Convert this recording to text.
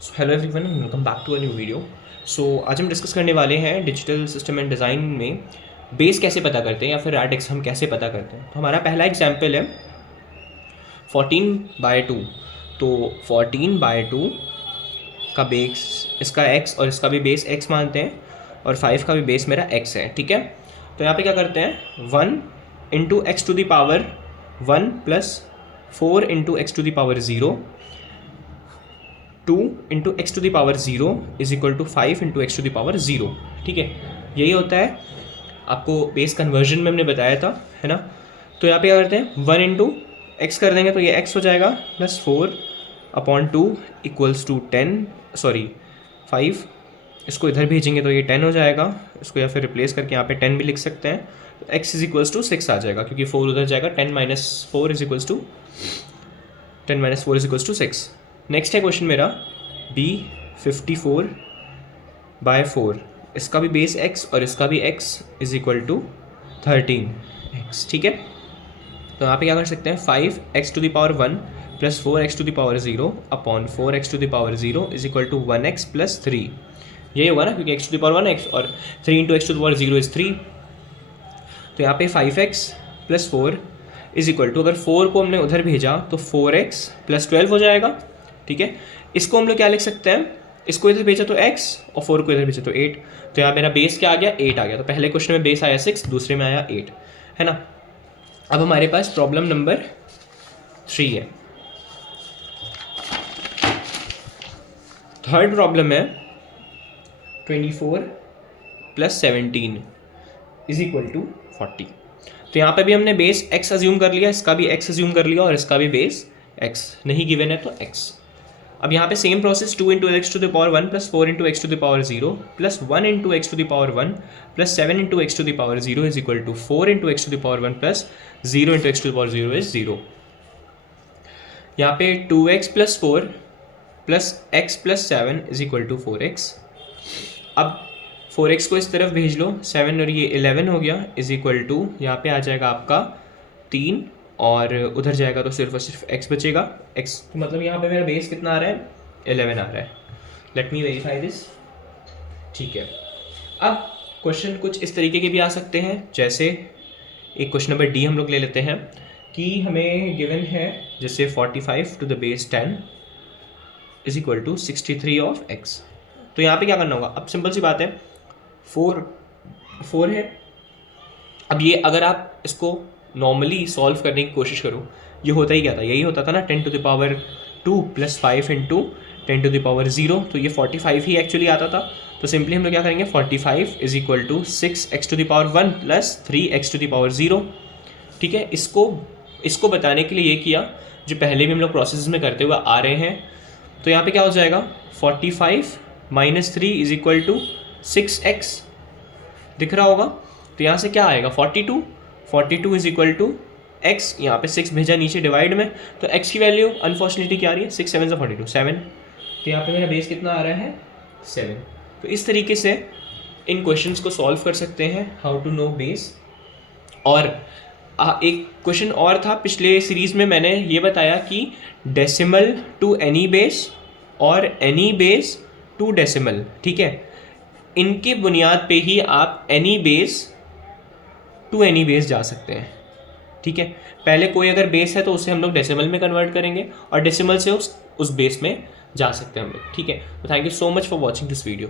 So hello everyone, welcome back to a new video. आज हम discuss करने वाले हैं डिजिटल सिस्टम एंड डिज़ाइन में बेस कैसे पता करते हैं या फिर रैडिक्स हम कैसे पता करते हैं। तो हमारा पहला एग्जांपल है 14/2। तो 14/2 का बेस इसका x और इसका भी बेस x मानते हैं और 5 का भी बेस मेरा x है। ठीक है, तो यहाँ पे क्या करते हैं 1 into x to the power 1 plus 4 into x to the power 0 2 into x to the power 0 is equal to 5 into x to the power 0। ठीक है, यही होता है, आपको बेस कन्वर्जन में हमने बताया था, है ना। तो यहाँ पे क्या करते हैं 1 इंटू एक्स कर देंगे तो ये x हो जाएगा प्लस 4/2 इक्वल्स टू 5। इसको इधर भेजेंगे तो ये 10 हो जाएगा, इसको या फिर रिप्लेस करके यहाँ पे 10 भी लिख सकते हैं। तो x इज इक्वल्स टू 6 आ जाएगा क्योंकि 4 उधर जाएगा। 10 minus 4 is equals to 6। Next है क्वेश्चन मेरा B54/4। इसका भी बेस x और इसका भी x is equal to 13x। ठीक है, तो यहाँ पे क्या कर सकते हैं 5x to the power 1 plus 4x to the power 0 upon 4x to the power 0 is equal to 1x plus 3। यही होगा ना, क्योंकि x to the power 1x और 3 into x to the power 0 is 3। तो यहाँ पे 5x plus 4 is equal to, अगर 4 को हमने उधर भेजा तो 4x प्लस 12 हो जाएगा। ठीक है, इसको हम लोग क्या लिख सकते हैं, इसको इधर भेजा तो x और 4 को इधर भेजा तो 8। तो यहाँ मेरा बेस क्या आ गया 8 आ गया। तो पहले क्वेश्चन में बेस आया 6, दूसरे में आया 8, है ना। अब हमारे पास प्रॉब्लम नंबर 3 है। थर्ड प्रॉब्लम है 24 प्लस 17 इज इक्वल टू 40। तो यहाँ पे भी हमने बेस x अज्यूम कर लिया, इसका भी x अज्यूम कर लिया और इसका भी बेस x नहीं गिवन है तो x। अब यहाँ पे same process 2 into x to the power 1 plus 4 into x to the power 0 plus 1 into x to the power 1 plus 7 into x to the power 0 is equal to 4 into x to the power 1 plus 0 into x to the power 0 is 0। यहाँ पे 2x plus 4 plus x plus 7 is equal to 4x। अब 4x को इस तरफ भेज लो, 7 और ये 11 हो गया इज इक्वल टू, यहाँ पे आ जाएगा आपका 3 और उधर जाएगा तो सिर्फ और सिर्फ x बचेगा। x तो मतलब यहाँ पे मेरा बेस कितना आ रहा है 11 आ रहा है। Let me verify this. ठीक है, अब क्वेश्चन कुछ इस तरीके के भी आ सकते हैं, जैसे एक क्वेश्चन नंबर डी हम लोग ले लेते हैं कि हमें गिवन है जैसे 45 to the base 10 is equal to 63 of x। तो यहाँ पे क्या करना होगा, अब सिंपल सी बात है 4 है। अब ये अगर आप इसको नॉर्मली सॉल्व करने की कोशिश करो, ये होता ही क्या था, यही होता था ना 10 to the power 2 plus 5 into 10 to the power 0। तो ये 45 ही एक्चुअली आता था। तो सिंपली हम लोग क्या करेंगे 45 is equal to 6x to the power 1 plus 3x to the power 0। ठीक है, इसको बताने के लिए ये किया जो पहले भी हम लोग प्रोसेस में करते हुए आ रहे हैं। तो यहाँ पे क्या हो जाएगा 45 minus 3 is equal to 6x दिख रहा होगा। तो यहाँ से क्या आएगा 42 इज इक्वल टू x, यहाँ पे 6 भेजा नीचे डिवाइड में, तो x की वैल्यू अनफॉर्चुनेटली क्या आ रही है 6 7 42 7। तो यहाँ पे मेरा बेस कितना आ रहा है 7। तो इस तरीके से इन क्वेश्चंस को सॉल्व कर सकते हैं, हाउ टू नो बेस। और एक क्वेश्चन और था पिछले सीरीज़ में, मैंने ये बताया कि डेसिमल टू एनी बेस और एनी बेस टू डेसिमल, ठीक है, इनके बुनियाद पे ही आप any base to any base जा सकते हैं। ठीक है, पहले कोई अगर बेस है तो उसे हम लोग डेसिमल में कन्वर्ट करेंगे और डेसिमल से उस बेस में जा सकते हैं हम लोग। ठीक है, तो thank you so much for watching this video.